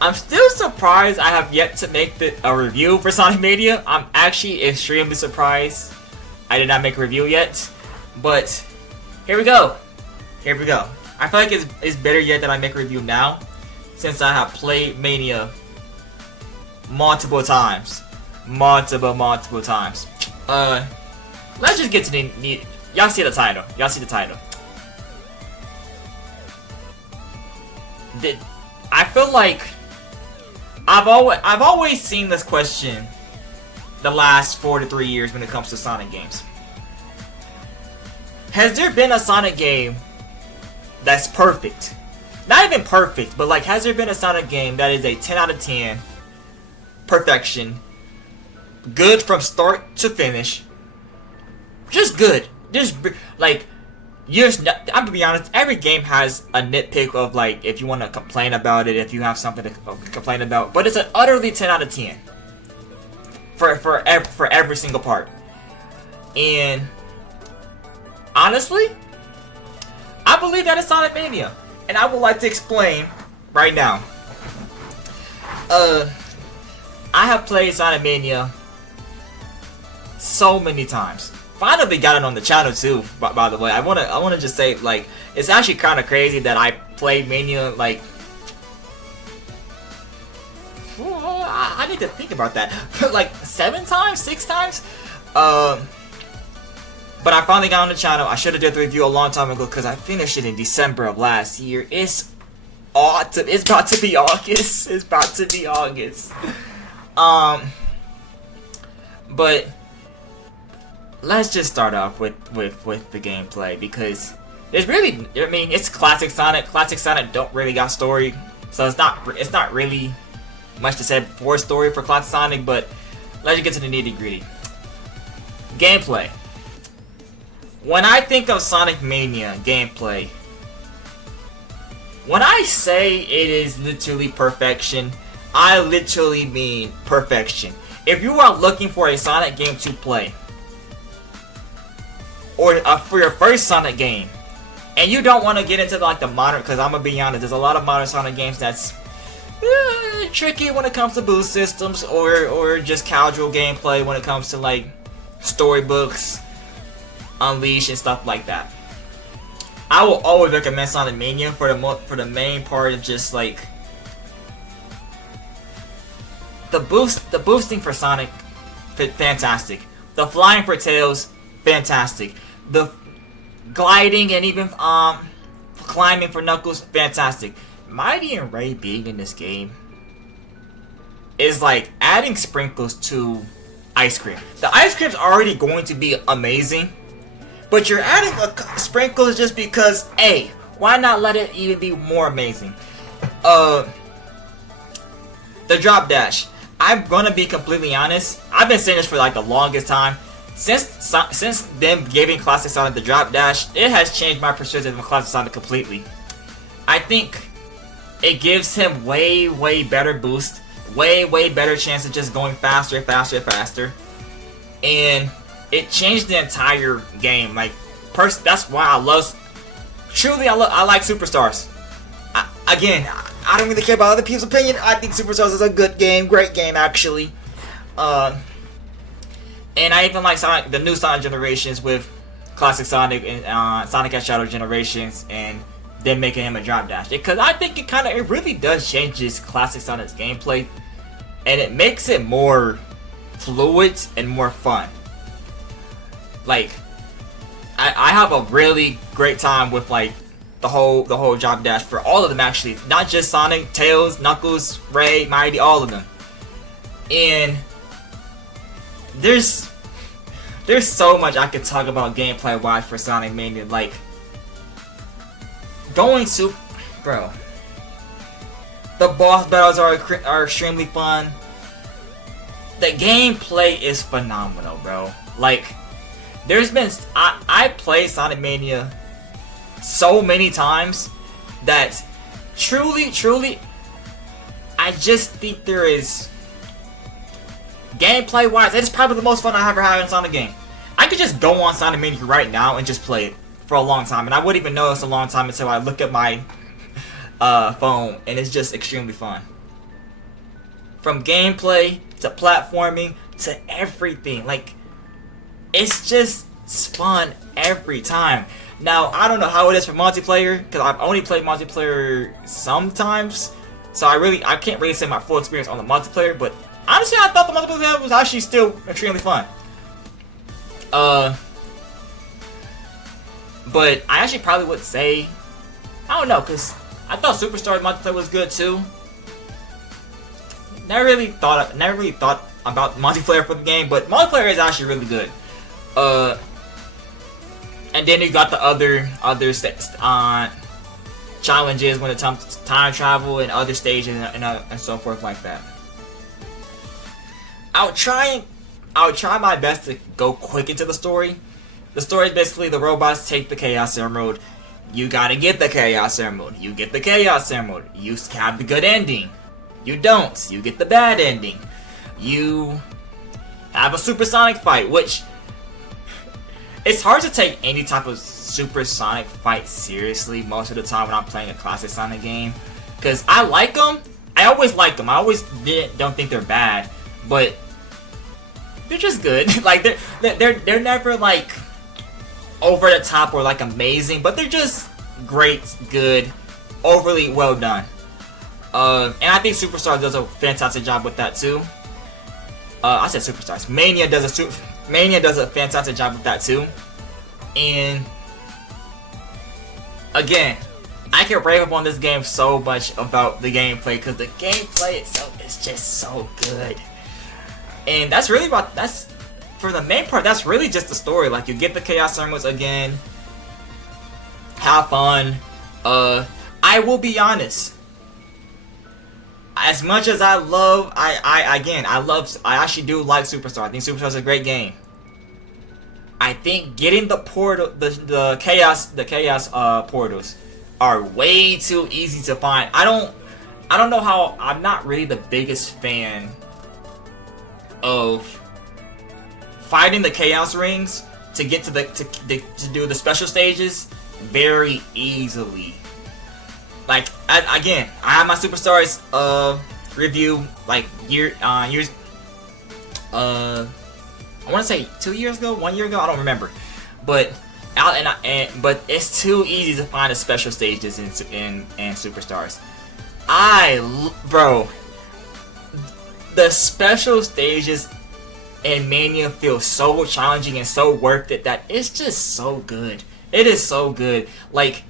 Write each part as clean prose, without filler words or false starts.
I'm still surprised I have yet to make a review for Sonic Mania. I'm actually extremely surprised I did not make a review yet. But here we go. Here we go. I feel like it's better yet that I make a review now, since I have played Mania multiple times. Multiple times. Let's just get to the y'all see the title. Y'all see the title. I feel like I've always seen this question the last 4 to 3 years when it comes to Sonic games. Has there been a Sonic game that's perfect? Not even perfect, but like, has there been a Sonic game that is a 10 out of 10 perfection, good from start to finish, just good, just like, I'm gonna be honest, every game has a nitpick of like, if you want to complain about it, if you have something to complain about, but it's an utterly 10 out of 10 for every single part. And honestly, I believe that is Sonic Mania, and I would like to explain right now. I have played Sonic Mania so many times. Finally got it on the channel too, by the way. I wanna just say, like, it's actually kind of crazy that I played Mania, like, I need to think about that. Like 7 times, 6 times. But I finally got on the channel. I should have did the review a long time ago because I finished it in December of last year. It's about to be August. It's about to be August. But let's just start off with the gameplay, because there's really, I mean, it's classic Sonic. Classic Sonic don't really got story, so it's not really much to say for story for classic Sonic. But let's get to the nitty gritty. Gameplay. When I think of Sonic Mania gameplay, when I say it is literally perfection, I literally mean perfection. If you are looking for a Sonic game to play, or for your first Sonic game, and you don't want to get into like the modern, because I'm gonna be honest, there's a lot of modern Sonic games that's tricky when it comes to boost systems, or just casual gameplay when it comes to like storybooks, Unleash, and stuff like that. I will always recommend Sonic Mania for the main part of just like the boosting for Sonic, fantastic. The flying for Tails, fantastic. The gliding and even climbing for Knuckles, fantastic. Mighty and Ray being in this game is like adding sprinkles to ice cream. The ice cream's already going to be amazing, but you're adding sprinkles just because, hey, why not let it even be more amazing? The drop dash. I'm gonna be completely honest. I've been saying this for like the longest time. Since them giving Classic Sonic the drop dash, it has changed my perspective of Classic Sonic completely. I think it gives him way better boost, way better chance of just going faster, and it changed the entire game. Like, that's why I like Superstars. I don't really care about other people's opinion. I think Superstars is a good game, great game actually. And I even like the new Sonic Generations with Classic Sonic and Sonic X Shadow Generations, and then making him a drop dash, because I think it really does change this Classic Sonic's gameplay, and it makes it more fluid and more fun. Like, I have a really great time with like the whole drop dash for all of them actually, not just Sonic, Tails, Knuckles, Ray, Mighty, all of them. And there's so much I could talk about gameplay wise for Sonic Mania. Like, going super, bro. The boss battles are extremely fun. The gameplay is phenomenal, bro. Like, there's been I played Sonic Mania so many times that truly I just think there is, gameplay wise, it's probably the most fun I ever had in a Sonic game. I could just go on Sonic Mania right now and just play it for a long time, and I wouldn't even know it's a long time until I look at my phone, and it's just extremely fun. From gameplay to platforming to everything. Like, it's just fun every time. Now, I don't know how it is for multiplayer, because I've only played multiplayer sometimes, so I can't really say my full experience on the multiplayer, but honestly, I thought the multiplayer was actually still extremely fun. But I actually probably would say, I don't know, because I thought Superstar multiplayer was good too. Never really thought about multiplayer for the game, but multiplayer is actually really good. And then you got the other challenges when it comes to time travel and other stages and so forth like that. I'll try my best to go quick into the story. The story is basically the robots take the Chaos Emerald. You gotta get the Chaos Emerald. You get the Chaos Emerald. You have the good ending. You don't. You get the bad ending. You have a supersonic fight, which it's hard to take any type of supersonic fight seriously most of the time when I'm playing a classic Sonic game, because I like them. I always like them. I always don't think they're bad, but they're just good. Like they're never like over the top or like amazing, but they're just great, good, overly well done. And I think Superstar does a fantastic job with that too. I said Superstars. Mania does a fantastic job with that too. And again, I can rave up on this game so much about the gameplay, because the gameplay itself is just so good. And that's really for the main part, that's really just the story. Like, you get the Chaos Emeralds again, have fun. I will be honest. As much as I actually do like Superstar. I think Superstar is a great game. I think getting the portal, the chaos portals are way too easy to find. I don't know how. I'm not really the biggest fan of fighting the chaos rings to get to to do the special stages very easily. Like, again, I have my Superstars review like years. I want to say 2 years ago, 1 year ago. I don't remember, but but it's too easy to find the special stages in Superstars. Bro, the special stages in Mania feel so challenging and so worth it that it's just so good. It is so good. Like,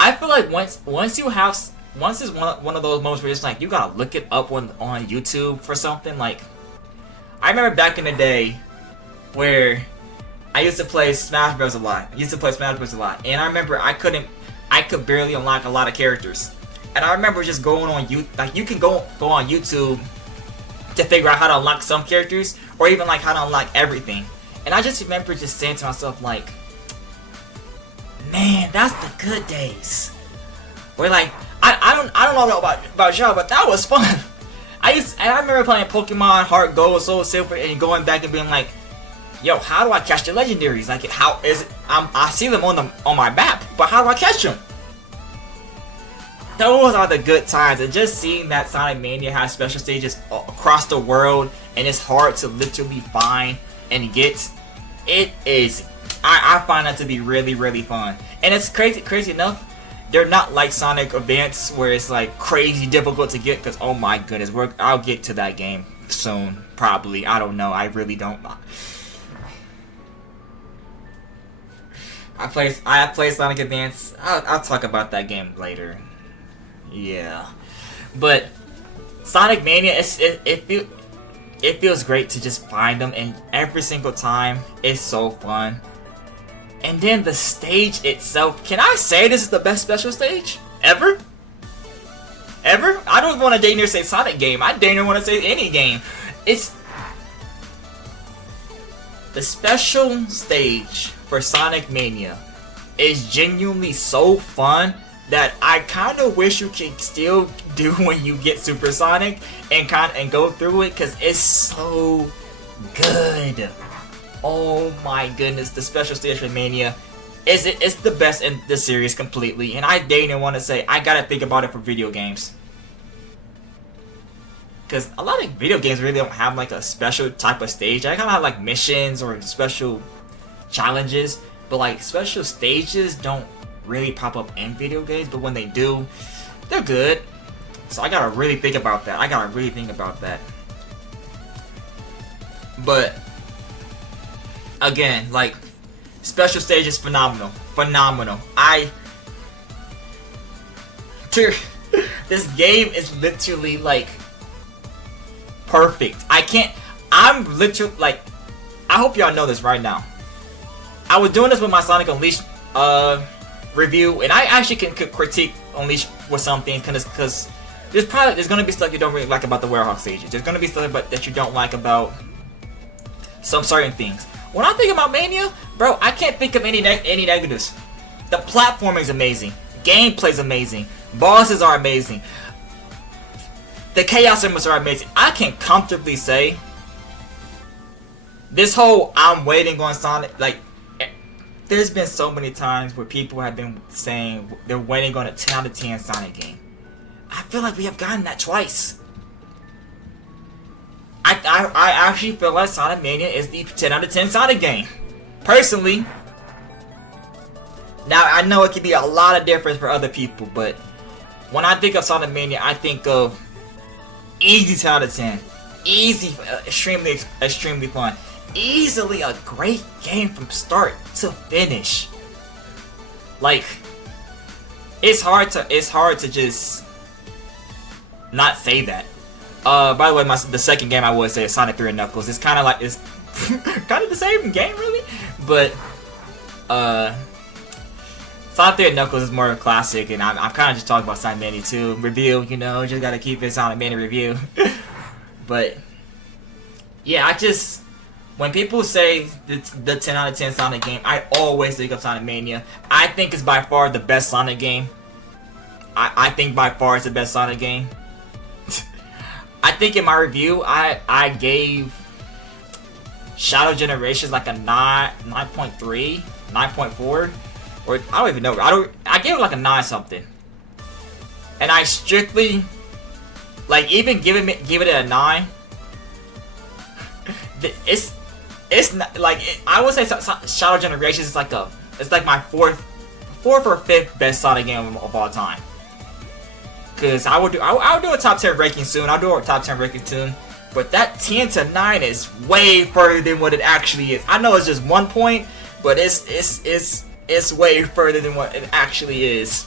I feel like once it's one of those moments where it's like you gotta look it up on YouTube for something. Like, I remember back in the day where I used to play Smash Bros. A lot. And I remember I could barely unlock a lot of characters. And I remember just going on you can go on YouTube to figure out how to unlock some characters, or even like how to unlock everything. And I just remember just saying to myself, like, man, that's the good days. Where, like, I don't know about y'all, but that was fun. I remember playing Pokemon Heart Gold, Soul Silver, and going back and being like, yo, how do I catch the legendaries? Like, how is it? I see them on my map, but how do I catch them? Those are the good times, and just seeing that Sonic Mania has special stages across the world, and it's hard to literally find and get. It is. I find that to be really, really fun, and it's crazy enough. They're not like Sonic Advance, where it's like crazy difficult to get. Because, oh my goodness, I'll get to that game soon, probably. I don't know. I really don't. I play Sonic Advance. I'll talk about that game later. Yeah, but Sonic Mania, it feels great to just find them, and every single time it's so fun. And then the stage itself, can I say this is the best special stage ever? Ever? I don't want to dare near say Sonic game. I dare near want to say any game. It's the special stage for Sonic Mania is genuinely so fun that I kind of wish you could still do when you get Super Sonic and go through it, because it's so good. Oh my goodness, the special stage for Mania it's the best in the series completely, and I didn't want to say I gotta think about it for video games. because a lot of video games really don't have like a special type of stage. They kind of have like missions or special challenges, but like special stages don't really pop up in video games. But when they do, they're good. So I gotta really think about that. But again, like, special stage is phenomenal. This game is literally like perfect. I'm literally like, I hope y'all know this right now. I was doing this with my Sonic Unleashed review, and I actually can critique Unleashed with some things because there's gonna be stuff you don't really like about the Werehog stages. There's gonna be stuff that you don't like about some certain things. When I think about Mania, bro, I can't think of any negatives. The platforming is amazing. Gameplay's amazing. Bosses are amazing. The Chaos Emeralds are amazing. I can comfortably say this whole I'm waiting on Sonic, like, there's been so many times where people have been saying they're waiting on a 10 out of 10 Sonic game. I feel like we have gotten that twice. I actually feel like Sonic Mania is the 10 out of 10 Sonic game. Personally. Now, I know it could be a lot of difference for other people, but when I think of Sonic Mania, I think of easy 10 out of 10. Easy, extremely fun. Easily a great game from start to finish. Like, it's hard to just not say that. By the way, the second game I would say is Sonic 3 and Knuckles. It's kind of like, it's kind of the same game, really, but Sonic 3 and Knuckles is more of a classic, and I'm kind of just talking about Sonic Mania 2 review. You know, just gotta keep it Sonic Mania review. But yeah, when people say the 10 out of 10 Sonic game, I always think of Sonic Mania. I think it's by far the best Sonic game. I think by far it's the best Sonic game. I think in my review, I gave Shadow Generations like a 9.3, 9.4, or I don't even know. I gave it like a 9 something, and I strictly like even give it a 9. It's not like I would say Shadow Generations is like my fourth or fifth best Sonic game of all time. Cause I would do a top 10 ranking soon. I'll do a top 10 ranking soon. But that 10 to 9 is way further than what it actually is. I know it's just 1 point, but it's way further than what it actually is.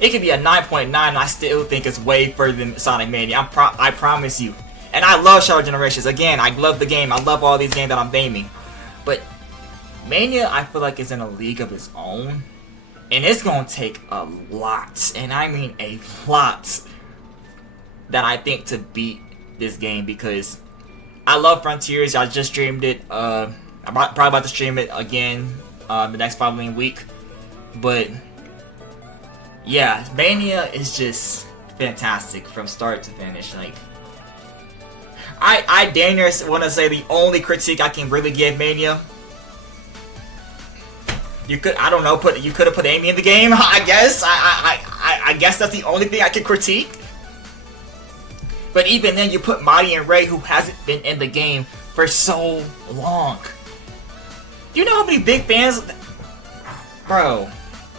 It could be a 9.9, and I still think it's way further than Sonic Mania. I promise you. And I love Shadow Generations. Again, I love the game. I love all these games that I'm naming. But Mania, I feel like, is in a league of its own. And it's going to take a lot, and I mean a lot, that I think to beat this game, because I love Frontiers. I just streamed it. I'm probably about to stream it again the next following week. But yeah, Mania is just fantastic from start to finish. Like, I damn near want to say the only critique I can really give Mania. You could, I don't know, you could have put Amy in the game, I guess. I guess that's the only thing I can critique. But even then, you put Mania and Ray, who hasn't been in the game for so long. Do you know how many big fans? Bro,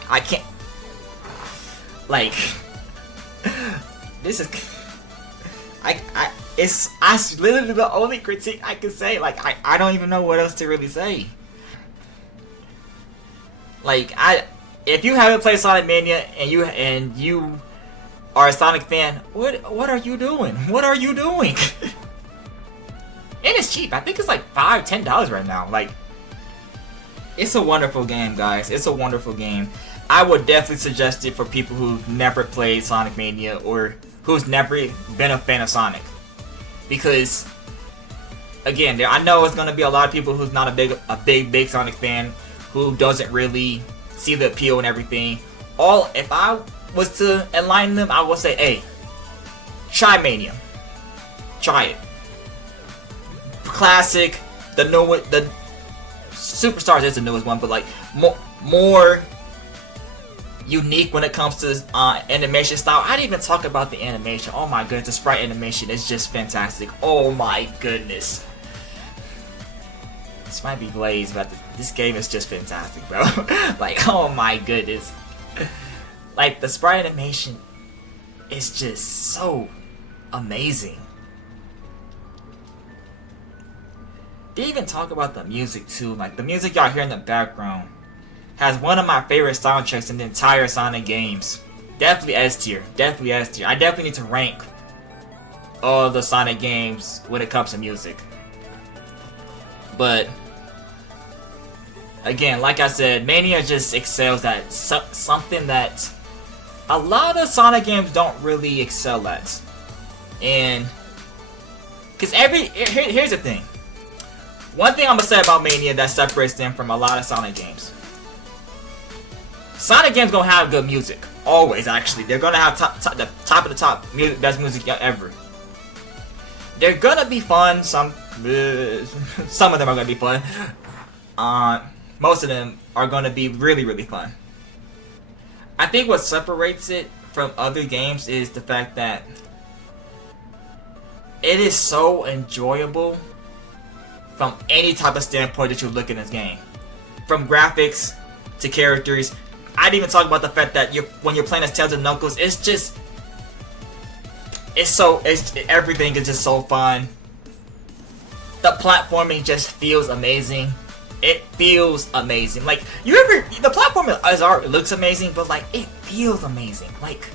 I can't. Like, this is. It's literally the only critique I can say. Like, I don't even know what else to really say. Like, if you haven't played Sonic Mania and you are a Sonic fan, what are you doing? What are you doing? And it's cheap. I think it's like $5, $10 right now. Like, it's a wonderful game, guys. It's a wonderful game. I would definitely suggest it for people who've never played Sonic Mania or who's never been a fan of Sonic. Because, again, I know it's gonna be a lot of people who's not a big Sonic fan, who doesn't really see the appeal and everything. If I was to enlighten them, I would say, hey, try Mania. Try it. Classic, the Superstars is the newest one, but like more unique when it comes to animation style. I didn't even talk about the animation. Oh my goodness, the sprite animation is just fantastic. Oh my goodness. This might be Blaze, but this game is just fantastic, bro. Like, oh my goodness. Like, the sprite animation is just so amazing. They even talk about the music too. Like, the music y'all hear in the background has one of my favorite soundtracks in the entire Sonic games. Definitely S tier. Definitely S tier. I definitely need to rank all the Sonic games when it comes to music. But again, like I said, Mania just excels at something that a lot of Sonic games don't really excel at. And because here's the thing. One thing I'm gonna say about Mania that separates them from a lot of Sonic games. Sonic games gonna have good music. Always, actually. They're gonna have the top of the top best music ever. They're gonna be fun. Some of them are gonna be fun. Most of them are gonna be really, really fun. I think what separates it from other games is the fact that it is so enjoyable from any type of standpoint that you look at this game. From graphics to characters. I'd even talk about the fact that when you're playing as Tails and Knuckles, everything is just so fun. The platforming just feels amazing. It feels amazing. Like, the platforming as art looks amazing, but like, it feels amazing. Like,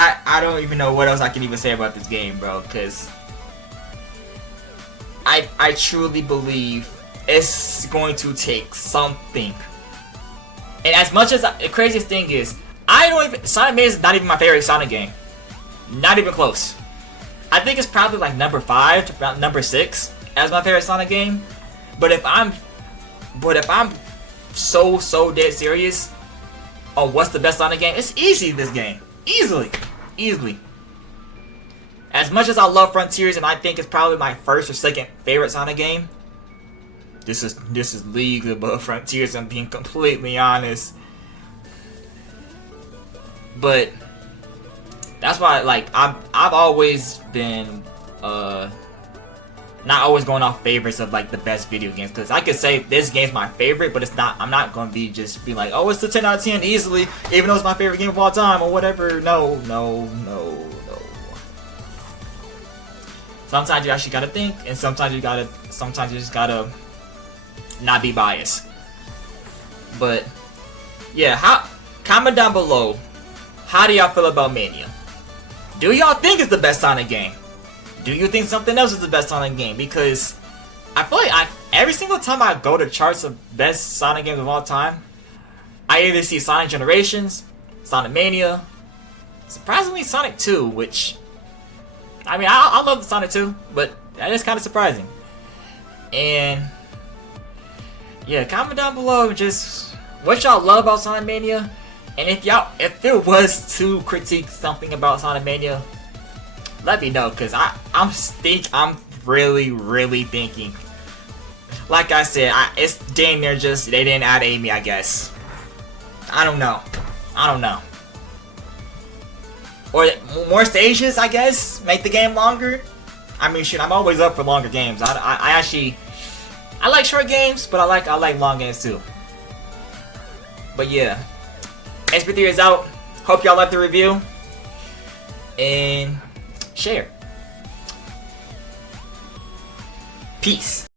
I don't even know what else I can even say about this game, bro, because I truly believe it's going to take something. And as much as the craziest thing is, Sonic Mania is not even my favorite Sonic game. Not even close. I think it's probably like number 5 to about number 6 as my favorite Sonic game. But if I'm so dead serious on what's the best Sonic game, it's easy this game. Easily. As much as I love Frontiers and I think it's probably my first or second favorite Sonic game, this is leagues above Frontiers, I'm being completely honest. But that's why, like, I've always been not always going off favorites of like the best video games, because I could say this game's my favorite, but it's not. I'm not going to be like, oh, it's the 10 out of 10 easily, even though it's my favorite game of all time or whatever. No. Sometimes you actually gotta think, and sometimes you just gotta not be biased. But yeah, comment down below, how do y'all feel about Mania? Do y'all think it's the best Sonic game? Do you think something else is the best Sonic game? Because I feel like every single time I go to charts of best Sonic games of all time, I either see Sonic Generations, Sonic Mania, surprisingly Sonic 2, which, I mean, I love Sonic 2, but that is kind of surprising. And yeah, comment down below just what y'all love about Sonic Mania. And if there was to critique something about Sonic Mania, let me know, because I'm really thinking. Like I said, it's damn near just they didn't add Amy, I guess. I don't know. Or more stages, I guess, make the game longer. I mean, shit, I'm always up for longer games. I like short games, but I like long games too. But yeah, SP3 is out. Hope y'all liked the review, and share. Peace.